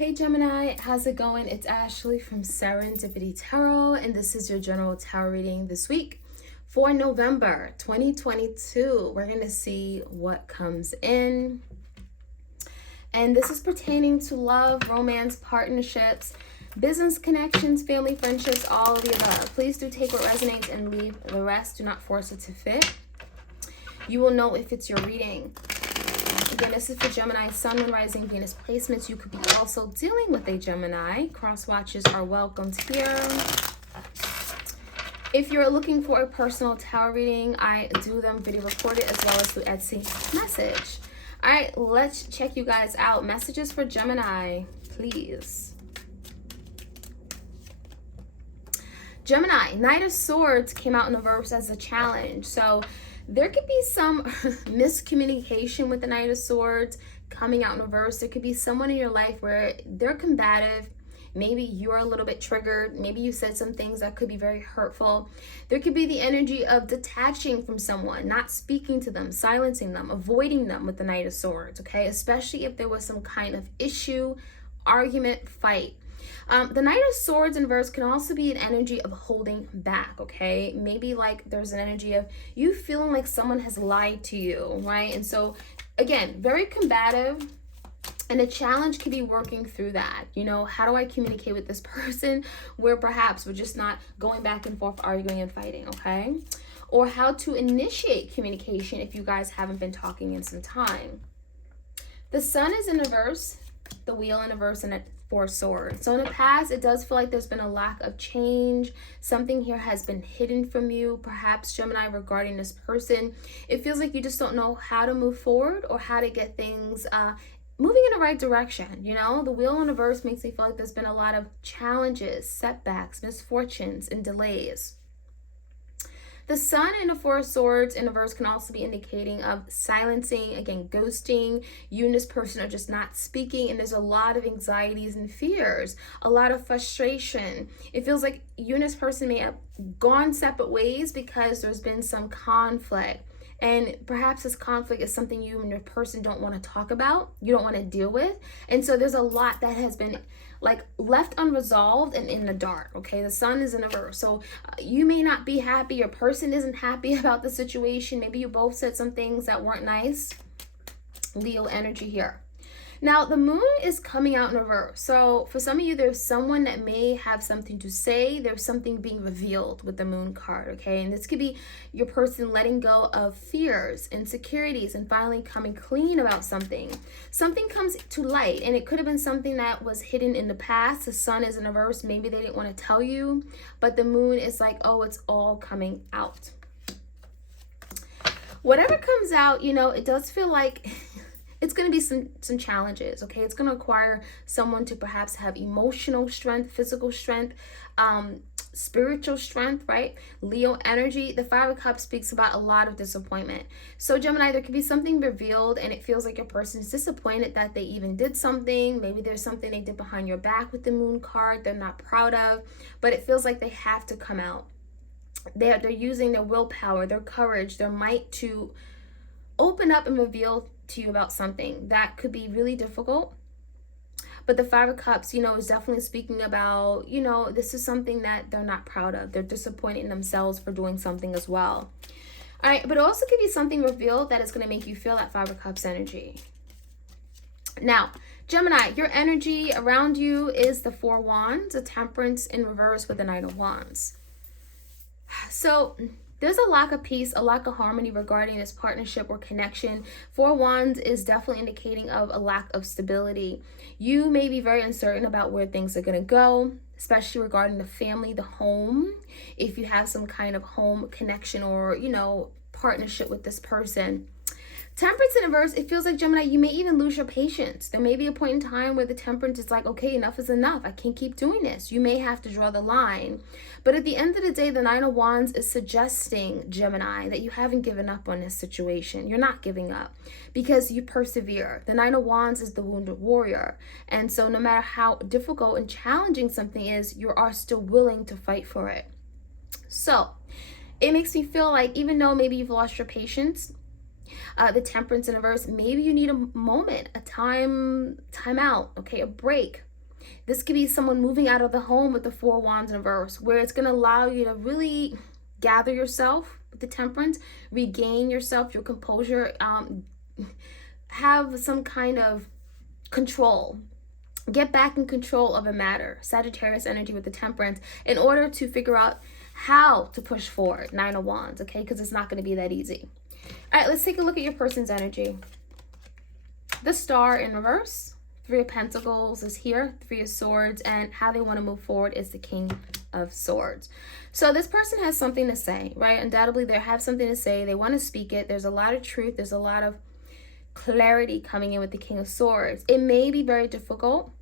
Hey Gemini, how's it going? It's Ashley from Serendipity Tarot, and this is your general tarot reading this week for November 2022. We're going to see what comes in. And this is pertaining to love, romance, partnerships, business connections, family, friendships, all of the above. Please do take what resonates and leave the rest. Do not force it to fit. You will know if it's your reading. Again, this is for Gemini, Sun, Moon, Rising, Venus placements. You could be also dealing with a Gemini. Cross watches are welcomed here. If you're looking for a personal tarot reading, I do them video recorded as well as through Etsy message. All right, let's check you guys out. Messages for Gemini, please. Gemini, Knight of Swords came out in the verse as a challenge. So there could be some miscommunication with the Knight of Swords coming out in reverse. There could be someone in your life where they're combative. Maybe you're a little bit triggered. Maybe you said some things that could be very hurtful. There could be the energy of detaching from someone, not speaking to them, silencing them, avoiding them with the Knight of Swords, okay? Especially if there was some kind of issue, argument, fight. The Knight of Swords in verse can also be an energy of holding back, okay? Maybe like there's an energy of you feeling like someone has lied to you, right? And so, again, very combative. And the challenge could be working through that. You know, how do I communicate with this person where perhaps we're just not going back and forth, arguing and fighting, okay? Or how to initiate communication if you guys haven't been talking in some time. The Sun is in reverse, the Wheel in reverse, and a Four Swords. So in the past, it does feel like there's been a lack of change. Something here has been hidden from you, perhaps Gemini, regarding this person. It feels like you just don't know how to move forward or how to get things moving in the right direction. You know, the Wheel in reverse makes me feel like there's been a lot of challenges, setbacks, misfortunes, and delays. The Sun and the Four Swords in reverse can also be indicating of silencing, again, ghosting. You and this person are just not speaking, and there's a lot of anxieties and fears, a lot of frustration. It feels like you and this person may have gone separate ways because there's been some conflict. And perhaps this conflict is something you and your person don't want to talk about, you don't want to deal with. And so there's a lot that has been like left unresolved and in the dark, okay? The Sun is in reverse. So you may not be happy, your person isn't happy about the situation. Maybe you both said some things that weren't nice. Leo energy here. Now, the Moon is coming out in reverse. So for some of you, there's someone that may have something to say. There's something being revealed with the Moon card, okay? And this could be your person letting go of fears, insecurities, and finally coming clean about something. Something comes to light, and it could have been something that was hidden in the past. The Sun is in reverse. Maybe they didn't want to tell you, but the Moon is like, oh, it's all coming out. Whatever comes out, you know, it does feel like it's going to be some challenges, okay? It's going to require someone to perhaps have emotional strength, physical strength, spiritual strength, right? Leo energy. The Five of Cups speaks about a lot of disappointment. So Gemini, there could be something revealed and it feels like your person is disappointed that they even did something. Maybe there's something they did behind your back with the Moon card they're not proud of, but it feels like they have to come out. They're using their willpower, their courage, their might to open up and reveal to you about something that could be really difficult. But the Five of Cups, you know, is definitely speaking about, you know, this is something that they're not proud of. They're disappointed in themselves for doing something as well. All right, but it also could be something revealed that is going to make you feel that Five of Cups energy. Now, Gemini, your energy around you is the Four Wands, a Temperance in reverse with the Knight of Wands. So there's a lack of peace, a lack of harmony regarding this partnership or connection. Four Wands is definitely indicating of a lack of stability. You may be very uncertain about where things are going to go, especially regarding the family, the home. If you have some kind of home connection or, you know, partnership with this person. Temperance in reverse, it feels like, Gemini, you may even lose your patience. There may be a point in time where the Temperance is like, okay, enough is enough. I can't keep doing this. You may have to draw the line. But at the end of the day, the Nine of Wands is suggesting, Gemini, that you haven't given up on this situation. You're not giving up because you persevere. The Nine of Wands is the wounded warrior. And so no matter how difficult and challenging something is, you are still willing to fight for it. So it makes me feel like even though maybe you've lost your patience, the Temperance in reverse, maybe you need a moment, a time out, okay, a break This could be someone moving out of the home with the Four of Wands in reverse, where it's going to allow you to really gather yourself with the Temperance, regain yourself, your composure, have some kind of control. Get back in control of a matter. Sagittarius energy with the Temperance, in order to figure out how to push forward. Nine of Wands, okay? Because it's not going to be that easy. All right, let's take a look at your person's energy. The Star in reverse. Three of Pentacles is here. Three of Swords. And how they want to move forward is the King of Swords. So this person has something to say, right? Undoubtedly, they have something to say. They want to speak it. There's a lot of truth. There's a lot of clarity coming in with the King of Swords. It may be very difficult.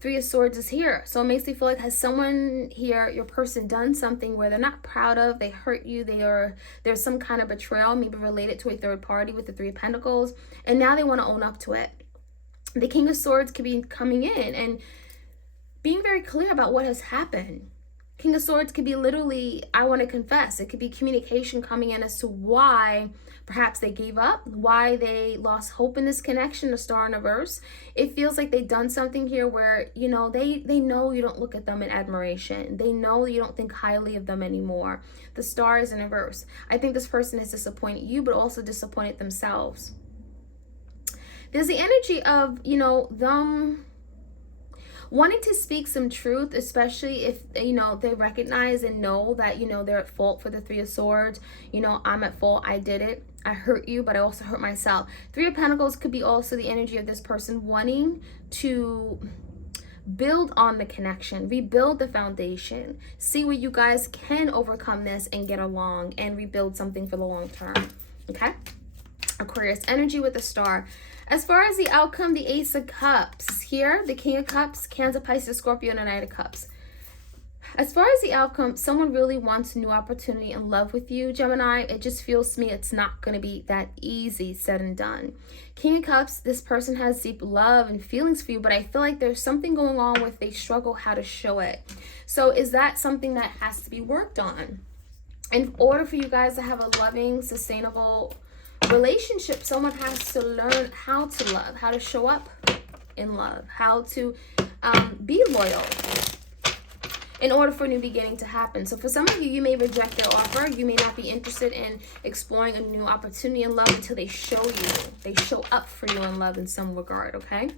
Three of Swords is here. So it makes me feel like, has someone here, your person, done something where they're not proud of, they hurt you, there's some kind of betrayal, maybe related to a third party with the Three of Pentacles, and now they want to own up to it. The King of Swords could be coming in and being very clear about what has happened. King of Swords could be literally, I want to confess. It could be communication coming in as to why perhaps they gave up, why they lost hope in this connection, the Star in reverse. It feels like they've done something here where, you know, they know you don't look at them in admiration. They know you don't think highly of them anymore. The Star is in reverse. I think this person has disappointed you, but also disappointed themselves. There's the energy of, you know, them wanting to speak some truth, especially if, you know, they recognize and know that, you know, they're at fault for the Three of Swords. You know, I'm at fault. I did it. I hurt you, but I also hurt myself. Three of Pentacles could be also the energy of this person wanting to build on the connection, rebuild the foundation, see where you guys can overcome this and get along and rebuild something for the long term. Okay? Aquarius energy with the Star. As far as the outcome, the Ace of Cups. Here, the King of Cups, Cancer, Pisces, Scorpio, and the Knight of Cups. As far as the outcome, someone really wants a new opportunity and love with you, Gemini. It just feels to me it's not going to be that easy said and done. King of Cups, this person has deep love and feelings for you, but I feel like there's something going on with they struggle how to show it. So is that something that has to be worked on? In order for you guys to have a loving, sustainable relationship, someone has to learn how to love, how to show up in love, how to be loyal in order for a new beginning to happen. So for some of you, you may reject their offer. You may not be interested in exploring a new opportunity in love until they show up for you in love in some regard, okay?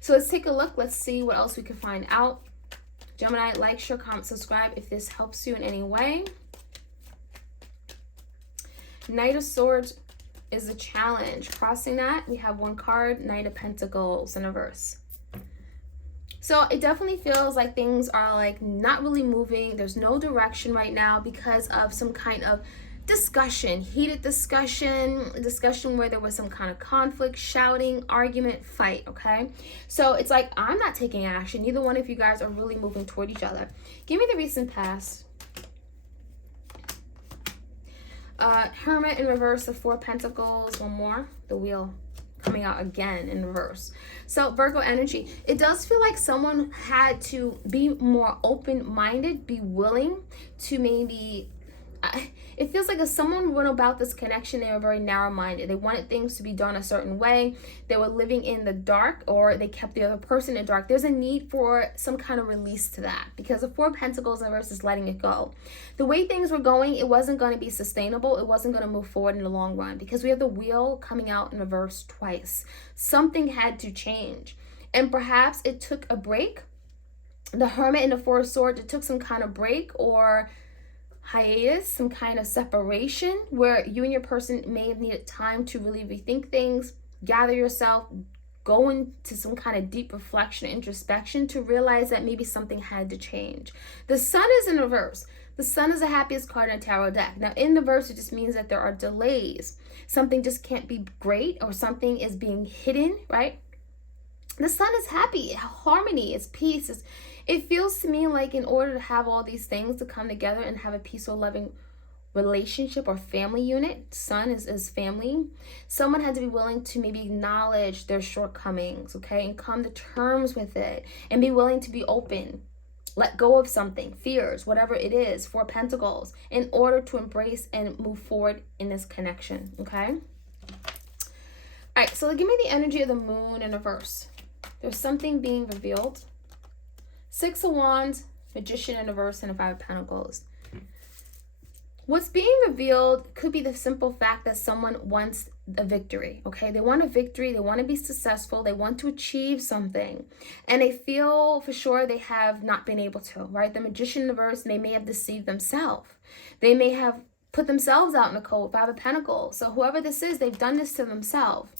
So let's take a look. Let's see what else we can find out. Gemini, like, share, comment, subscribe if this helps you in any way. Knight of Swords is a challenge. Crossing that, we have one card, Knight of Pentacles in reverse. So it definitely feels like things are like not really moving. There's no direction right now because of some kind of discussion, heated discussion where there was some kind of conflict, shouting, argument, fight, okay? So it's like, I'm not taking action. Neither one of you guys are really moving toward each other. Give me the recent past. Hermit in reverse, the Four of Pentacles, one more, the Wheel coming out again in reverse. So Virgo energy, it does feel like someone had to be more open-minded, be willing to maybe, it feels like if someone went about this connection, they were very narrow-minded. They wanted things to be done a certain way. They were living in the dark, or they kept the other person in the dark. There's a need for some kind of release to that because the Four of Pentacles in reverse is letting it go. The way things were going, it wasn't going to be sustainable. It wasn't going to move forward in the long run because we have the Wheel coming out in reverse twice. Something had to change. And perhaps it took a break. The Hermit and the Four of Swords, it took some kind of break or hiatus, some kind of separation where you and your person may have needed time to really rethink things, gather yourself, go into some kind of deep reflection, introspection to realize that maybe something had to change. The Sun is in reverse. The Sun is the happiest card in a tarot deck. Now, in reverse, it just means that there are delays. Something just can't be great or something is being hidden, right? The Sun is happy, harmony, it's peace. It feels to me like in order to have all these things to come together and have a peaceful, loving relationship or family unit, Sun is family, someone had to be willing to maybe acknowledge their shortcomings, okay, and come to terms with it and be willing to be open. Let go of something, fears, whatever it is, Four Pentacles, in order to embrace and move forward in this connection, okay? All right, so give me the energy of the Moon in reverse. There's something being revealed. Six of Wands, Magician in reverse, and a Five of Pentacles. What's being revealed could be the simple fact that someone wants a victory, okay? They want a victory. They want to be successful. They want to achieve something. And they feel for sure they have not been able to, right? The Magician in reverse, they may have deceived themselves. They may have put themselves out in the cold, Five of Pentacles. So whoever this is, they've done this to themselves,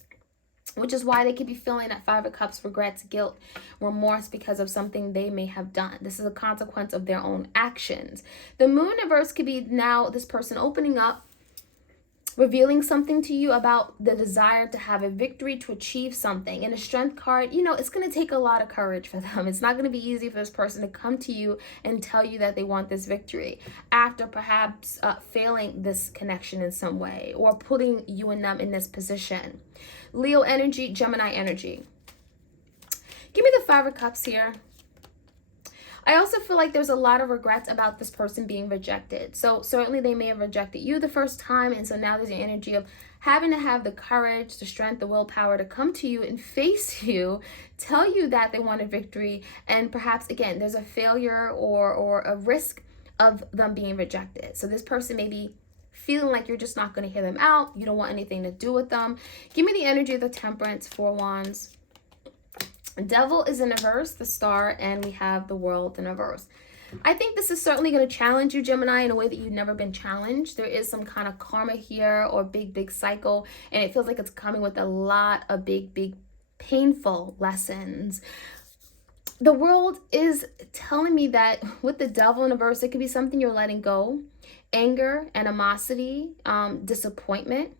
which is why they could be feeling that Five of Cups, regrets, guilt, remorse because of something they may have done. This is a consequence of their own actions. The Moon in reverse could be now this person opening up, revealing something to you about the desire to have a victory, to achieve something. And the Strength card, you know, it's going to take a lot of courage for them. It's not going to be easy for this person to come to you and tell you that they want this victory after perhaps failing this connection in some way, or putting you and them in this position. Leo energy, Gemini energy. Give me the Five of Cups here. I also feel like there's a lot of regrets about this person being rejected. So certainly they may have rejected you the first time. And so now there's the energy of having to have the courage, the strength, the willpower to come to you and face you, tell you that they want a victory. And perhaps, again, there's a failure or a risk of them being rejected. So this person may be feeling like you're just not going to hear them out. You don't want anything to do with them. Give me the energy of the Temperance, Four Wands. Devil is in reverse, the Star, and we have the World in reverse. I think this is certainly going to challenge you, Gemini, in a way that you've never been challenged. There is some kind of karma here or big cycle, and it feels like it's coming with a lot of big painful lessons. The World is telling me that with the Devil in reverse, it could be something you're letting go. Anger, animosity, disappointment.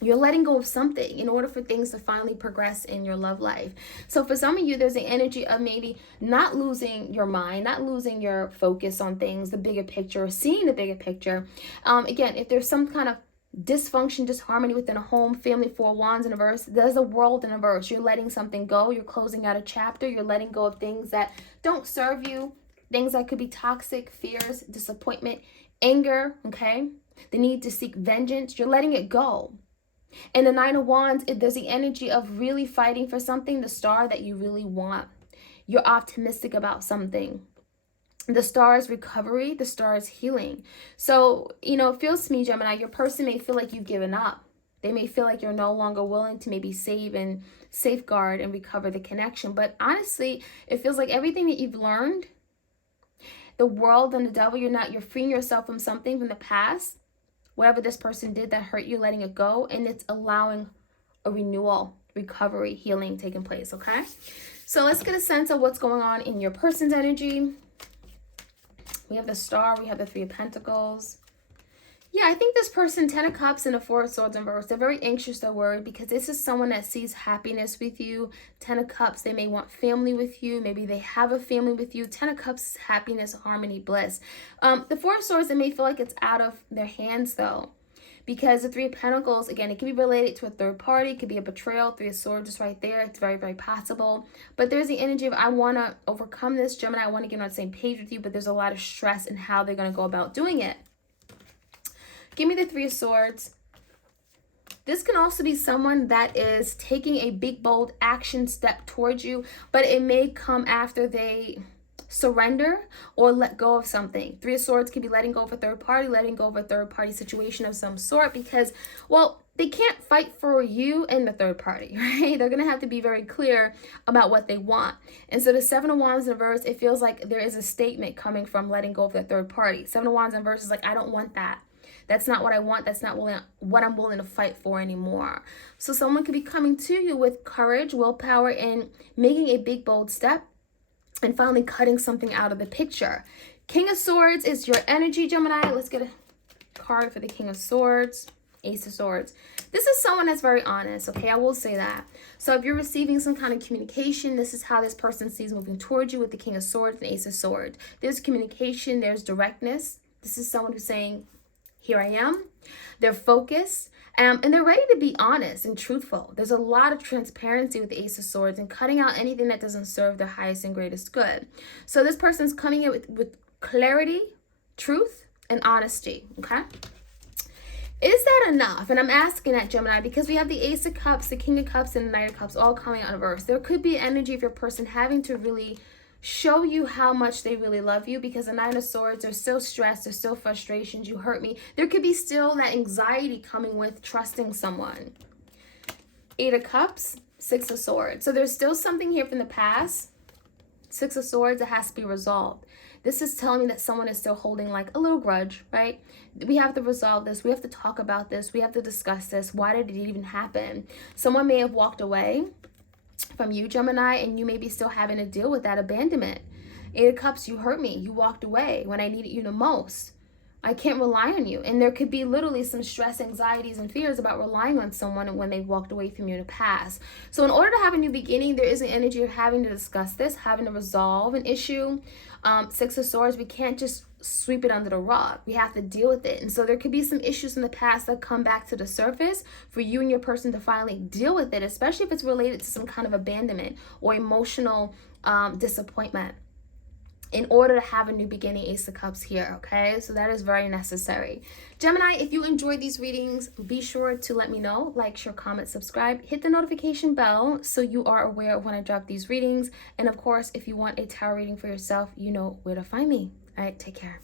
You're letting go of something in order for things to finally progress in your love life. So for some of you, there's the energy of maybe not losing your mind, not losing your focus on things, the bigger picture, or seeing the bigger picture. Again, if there's some kind of dysfunction, disharmony within a home, family, Four Wands in reverse, there's a World in reverse. You're letting something go. You're closing out a chapter. You're letting go of things that don't serve you, things that could be toxic, fears, disappointment, anger, okay? The need to seek vengeance. You're letting it go. And the Nine of Wands, there's the energy of really fighting for something, the Star, that you really want. You're optimistic about something. The Star is recovery. The Star is healing. So, you know, it feels to me, Gemini, your person may feel like you've given up. They may feel like you're no longer willing to maybe save and safeguard and recover the connection. But honestly, it feels like everything that you've learned, the World and the Devil, you're freeing yourself from something from the past. Whatever this person did that hurt you, letting it go, and it's allowing a renewal, recovery, healing taking place, okay? So let's get a sense of what's going on in your person's energy. We have the Star, we have the Three of Pentacles. Yeah, I think this person, Ten of Cups and the Four of Swords in reverse, they're very anxious, they're worried, because this is someone that sees happiness with you. Ten of Cups, they may want family with you. Maybe they have a family with you. Ten of Cups is happiness, harmony, bliss. The Four of Swords, they may feel like it's out of their hands, though, because the Three of Pentacles, again, it can be related to a third party. It could be a betrayal. Three of Swords just right there. It's very possible. But there's the energy of, I want to overcome this, Gemini. I want to get on the same page with you, but there's a lot of stress in how they're going to go about doing it. Give me the Three of Swords. This can also be someone that is taking a big, bold action step towards you, but it may come after they surrender or let go of something. Three of Swords can be letting go of a third party, letting go of a third party situation of some sort, because, well, they can't fight for you and the third party, right? They're going to have to be very clear about what they want. And so the Seven of Wands in reverse, it feels like there is a statement coming from letting go of the third party. Seven of Wands in reverse is like, I don't want that. That's not what I want. That's not what I'm willing to fight for anymore. So someone could be coming to you with courage, willpower, and making a big, bold step and finally cutting something out of the picture. King of Swords is your energy, Gemini. Let's get a card for the King of Swords. Ace of Swords. This is someone that's very honest, okay? I will say that. So if you're receiving some kind of communication, this is how this person sees moving towards you with the King of Swords and Ace of Swords. There's communication. There's directness. This is someone who's saying, here I am. They're focused, and they're ready to be honest and truthful. There's a lot of transparency with the Ace of Swords and cutting out anything that doesn't serve their highest and greatest good. So this person's coming in with clarity, truth, and honesty, okay? Is that enough? And I'm asking that, Gemini, because we have the Ace of Cups, the King of Cups, and the Knight of Cups all coming out of Earth. There could be energy of your person having to really show you how much they really love you, because the Nine of Swords, there's still stress, there's still frustrations, you hurt me. There could be still that anxiety coming with trusting someone. Eight of Cups, Six of Swords. So there's still something here from the past. Six of Swords that has to be resolved. This is telling me that someone is still holding like a little grudge, right? We have to resolve this. We have to talk about this. We have to discuss this. Why did it even happen? Someone may have walked away from you, Gemini, and you may be still having to deal with that abandonment. Eight of Cups, you hurt me. You walked away when I needed you the most. I can't rely on you. And there could be literally some stress, anxieties, and fears about relying on someone when they've walked away from you in the past. So in order to have a new beginning, there is an energy of having to discuss this, having to resolve an issue. Six of Swords, we can't just sweep it under the rug. We have to deal with it. And so there could be some issues in the past that come back to the surface for you and your person to finally deal with it, especially if it's related to some kind of abandonment or emotional disappointment, in order to have a new beginning. Ace of Cups here, okay? So that is very necessary. Gemini, if you enjoyed these readings, be sure to let me know. Like, share, comment, subscribe. Hit the notification bell so you are aware of when I drop these readings. And of course, if you want a tarot reading for yourself, you know where to find me. All right, take care.